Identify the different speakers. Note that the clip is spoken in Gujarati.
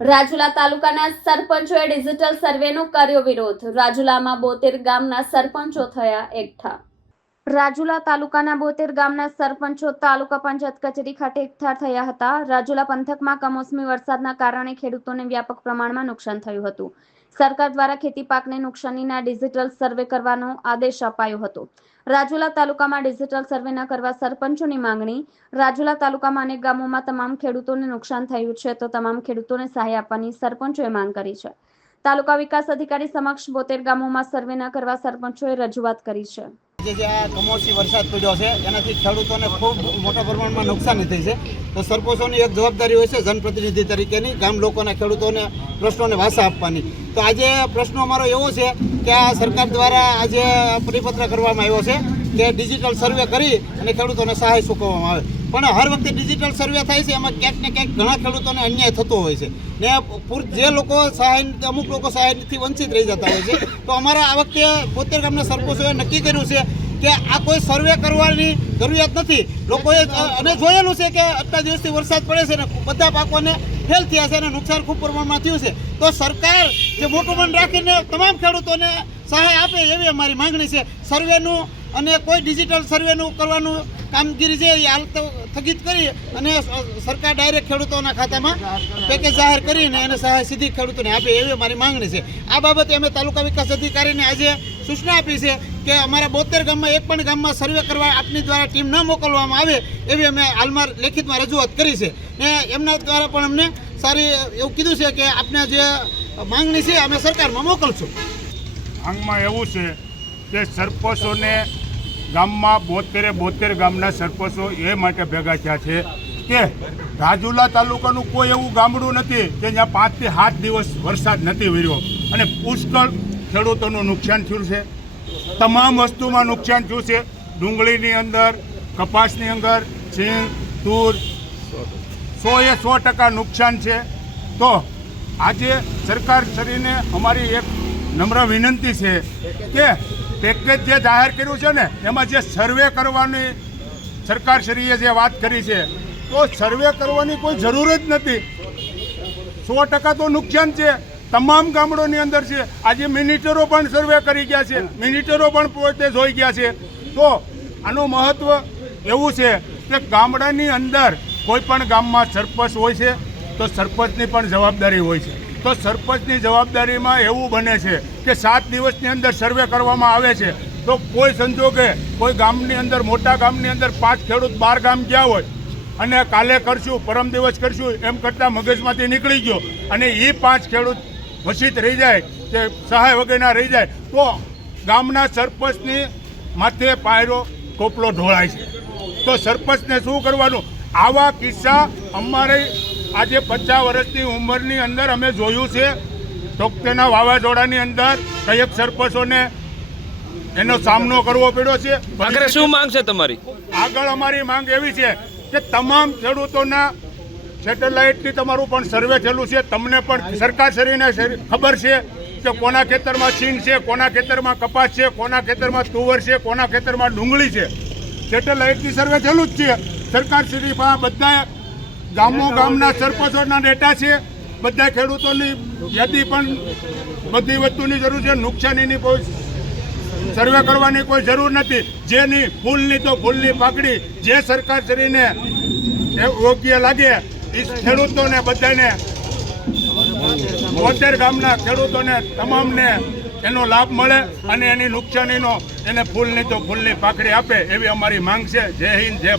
Speaker 1: રાજુલા તાલુકાના સરપંચોએ ડિજિટલ સર્વેનો કર્યો વિરોધ. રાજુલામાં બોતેર ગામના સરપંચો થયા એકઠા. રાજુલા તાલુકાના બોતેર ગામના સરપંચો તાલુકા પંચાયત કચેરી ખાતે એકઠા થયા હતા. રાજુલા પંથકમાં કમોસમી વરસાદના કારણે ખેડૂતોને વ્યાપક પ્રમાણમાં નુકસાન થયું હતું. સરકાર દ્વારા ખેતી પાકને નુકસાનીના ડિજિટલ સર્વે કરવાનો આદેશ અપાયો હતો. રાજુલા તાલુકામાં ડિજિટલ સર્વે ન કરવા સરપંચોની માંગણી. રાજુલા તાલુકામાં અનેક ગામોમાં તમામ ખેડૂતોને નુકસાન થયું છે તો તમામ ખેડૂતોને સહાય આપવાની સરપંચોએ માંગ કરી છે. તાલુકા વિકાસ અધિકારી સમક્ષ બોતેર ગામોમાં સર્વે ન કરવા સરપંચોએ રજૂઆત કરી છે.
Speaker 2: જે જે આ કમોસમી વરસાદ પડ્યો છે, એનાથી ખેડૂતોને ખૂબ મોટા પ્રમાણમાં નુકસાની થઈ છે. તો સરપંચોની એક જવાબદારી હોય છે, જનપ્રતિનિધિ તરીકેની, ગામ લોકોના ખેડૂતોને પ્રશ્નોને વાસા આપવાની. તો આજે પ્રશ્નો અમારો એવો છે કે આ સરકાર દ્વારા આજે પરિપત્ર કરવામાં આવ્યો છે કે ડિજિટલ સર્વે કરી અને ખેડૂતોને સહાય ચૂકવવામાં આવે. પણ હર વખતે ડિજિટલ સર્વે થાય છે, એમાં ક્યાંક ને ક્યાંક ઘણા ખેડૂતોને અન્યાય થતો હોય છે. ને જે લોકો સહાય, અમુક લોકો સહાયથી વંચિત રહી જતા હોય છે. તો અમારા આ વખતે બોતેર ગામના સરપંચોએ નક્કી કર્યું છે કે આ કોઈ સર્વે કરવાની જરૂરિયાત નથી. લોકોએ અને જોયેલું છે કે આટલા દિવસથી વરસાદ પડે છે ને બધા પાકોને ફેલ થયા છે અને નુકસાન ખૂબ પ્રમાણમાં થયું છે. તો સરકાર જે મોટું મન રાખીને તમામ ખેડૂતોને સહાય આપે એવી અમારી માંગણી છે. સર્વેનું અને કોઈ ડિજિટલ સર્વેનું કરવાનું કામગીરી છે એ હાલ તો સ્થગિત કરી અને સરકાર ડાયરેક્ટ ખેડૂતોના ખાતામાં પેકેજ જાહેર કરીને એને સહાય સીધી ખેડૂતોને આપે એવી અમારી માંગણી છે. આ બાબતે અમે તાલુકા વિકાસ અધિકારીને આજે સૂચના આપી છે કે અમારા બોતેર ગામમાં એક પણ ગામમાં સર્વે કરવા આપની દ્વારા ટીમ ન મોકલવામાં આવે એવી અમે હાલમાં લેખિતમાં રજૂઆત કરી છે. ને એમના દ્વારા પણ અમને સારી એવું કીધું છે કે આપને જે માંગણી છે અમે સરકારમાં મોકલશું.
Speaker 3: આંગમાં એવું છે કે સરપંચોને ગામમાં બોતેરે બોતેર ગામના સરપંચો એ માટે ભેગા થયા છે કે રાજુલા તાલુકાનું કોઈ એવું ગામડું નથી કે જ્યાં પાંચથી સાત દિવસ વરસાદ નથી વર્યો. અને પુષ્કળ ખેડૂતોનું નુકસાન થયું છે. તમામ વસ્તુમાં નુકસાન થયું છે. ડુંગળીની અંદર, કપાસની અંદર છીણ તૂર સો એ સો ટકા નુકસાન છે. તો આજે સરકાર શ્રીને અમારી એક નમ્ર વિનંતી છે કે પેકેજ જે જાહેર કર્યું છે ને, એમાં જે સર્વે કરવાની સરકાર શ્રીએ જે વાત કરી છે, તો સર્વે કરવાની કોઈ જરૂર જ નથી. સો ટકા તો નુકસાન છે. તમામ ગામડોની અંદર છે. આજે મિનિટરો પણ સર્વે કરી ગયા છે. મિનિટરો પણ પોતે જોઈ ગયા છે. તો આનું મહત્વ એવું છે કે ગામડાની અંદર કોઈ પણ ગામમાં સરપંચ હોય છે, તો સરપંચની પણ જવાબદારી હોય છે. તો સરપંચની જવાબદારીમાં એવું બને છે કે સાત દિવસની અંદર સર્વે કરવામાં આવે છે. તો કોઈ સંજોગે કોઈ ગામની અંદર, મોટા ગામની અંદર પાંચ ખેડૂત બાર ગામ ગયા હોય અને કાલે કરશું, પરમ દિવસ કરશું, એમ કરતાં મગજમાંથી નીકળી ગયો અને એ પાંચ ખેડૂત વસિત રહી જાય કે સહાય વગેરેના રહી જાય તો ગામના સરપંચની માથે પાયરો ટોપલો ઢોળાય છે. તો સરપંચને શું કરવાનું? આવા કિસ્સા અમારે આજે પચાસ વર્ષની ઉંમરની અંદર અમે જોયું છે. ટોકટેના વાવાઝોડાની અંદર કયેક સરપંચોને એનો સામનો કરવો પડ્યો છે.
Speaker 4: આગળ શું માંગ છે તમારી?
Speaker 3: આગળ અમારી માંગ એવી છે કે તમામ ખેડૂતોના સેટેલાઇટથી તમારું પણ સર્વે થયેલું છે. તમને પણ સરકાર શ્રીને ખબર છે કે કોના ખેતરમાં સિંગ છે, કોના ખેતરમાં કપાસ છે, કોના ખેતરમાં તુવર છે, કોના ખેતરમાં ડુંગળી છે. સેટેલાઇટથી સર્વે થયેલું જ છે. સરકાર શ્રી બધા ગામો ગામના સરપંચોના ડેટા છે. બધા ખેડૂતોની યાદી પણ બધી વસ્તુની જરૂર છે. નુકસાનીની કોઈ સર્વે કરવાની કોઈ જરૂર નથી. જેની ફૂલની તો ફૂલની પાકડી જે સરકાર શ્રીને એ યોગ્ય લાગે ખેડૂતોને બધાને, બોતેર ગામના ખેડૂતોને તમામને એનો લાભ મળે અને એની નુકસાનીનો એને ફૂલની તો ફૂલની પાકડી આપે એવી અમારી માંગ છે. જય હિન્દ, જય